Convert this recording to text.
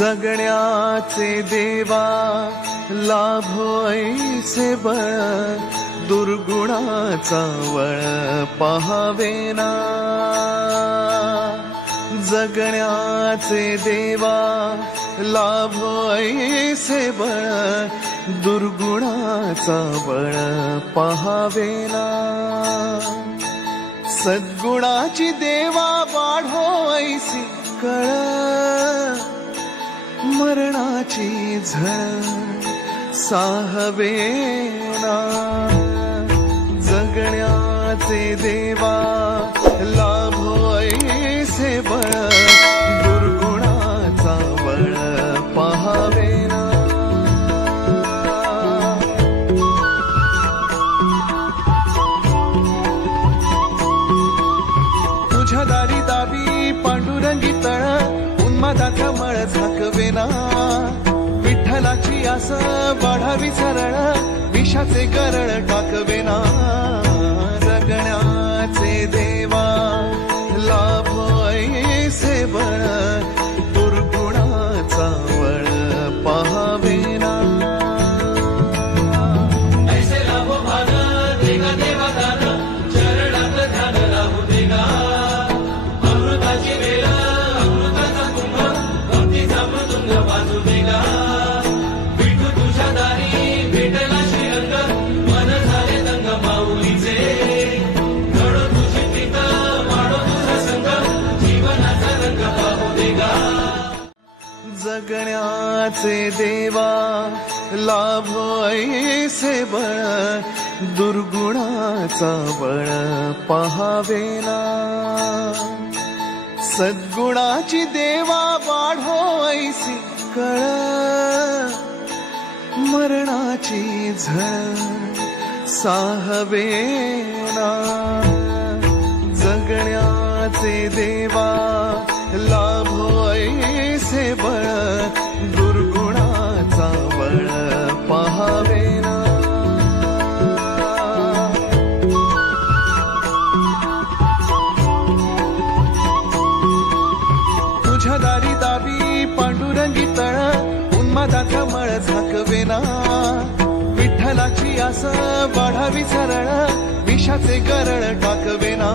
जगण्याचे देवा लाभो ऐसे बळ, दुर्गुणाचा वळ पहावेना। जगण्याचे देवा लाभो ऐसे बळ, दुर्गुणाचा बळ पहावेना। सद्गुणाची देवा वाढो ऐसी कळ, मरणाची झळ साहवेना। जगण्याचे देवा लाभो ऐसे बळ, दुर्गुणाचा बळ पहावेना। तुझ्या दारी दाबी पांडुरंगी तळ, उन्मादाचा मळ झाकवेना। विठ्ठलाची आस वाढावी सरळ, विषाचे गरळ टाकवेना। जगण्याचे देवा लाभो ऐसे बळ, दुर्गुणाचा बळ पहावेना। ऐसे लाभो भान देगा देवा दान, चरणात ध्यान राहू देगा। अमृताची वेळ अमृताचा कुंभ, भक्तीचा मृदुंग वाजू देगा। विठू तुझ्या दारी भेटला श्रीरंग, मन झाले दंग माऊलीचे। घडो तुझी प्रीत वाढो तुझा संग, जीवनाचा रंग पाहू देगा। जगण्याचे देवा लाभो ऐसे बळ, दुर्गुणाचा बळ पहावेना। सद्गुणाची देवा वाढो ऐसी कळ, मरणाची झळ साहवेना। जगण्याचे देवा लाभो ऐसे बळ, दुर्गुणाचा बळ पहावेना। तुझ्या दारी दाबी पांडुरंगी तळ, उन्मादाचा मळ झाकवेना। विठ्ठलाची आस वाढावी सरळ, विषाचे गरळ टाकवेना।